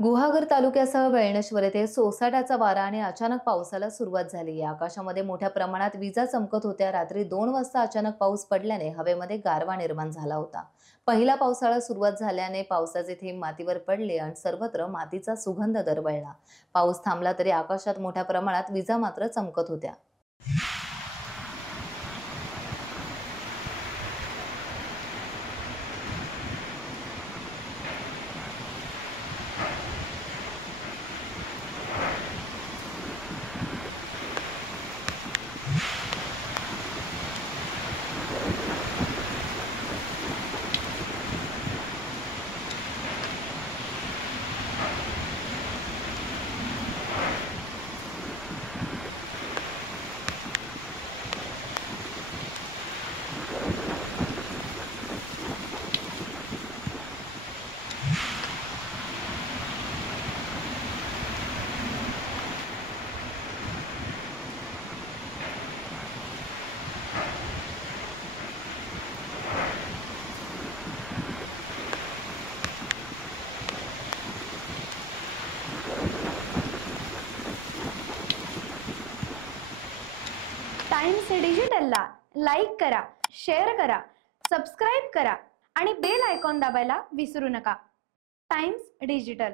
गुहागर तालुक्यासह वेळणेश्वर येथे सोसाट्याचा वारा आणि अचानक पावसाला सुरुवात झाली. आकाशामध्ये मोठ्या प्रमाणात विजा चमकत होत्या. रात्री 2 वाजता अचानक पाऊस पडल्याने हवेमध्ये गारवा निर्माण झाला होता. पहिला पावसाळा सुरुवात झाल्याने पावसाचे थेंब मातीवर पडले आणि सर्वत्र मातीचा सुगंध दरवळला. पाऊस थांबला तरी आकाशात मोठ्या प्रमाणात विजा मात्र चमकत होत्या. टाइम्स डिजिटलला लाईक करा, शेअर करा, सबस्क्राईब करा आणि बेल आयकॉन दाबायला विसरू नका. Times digital.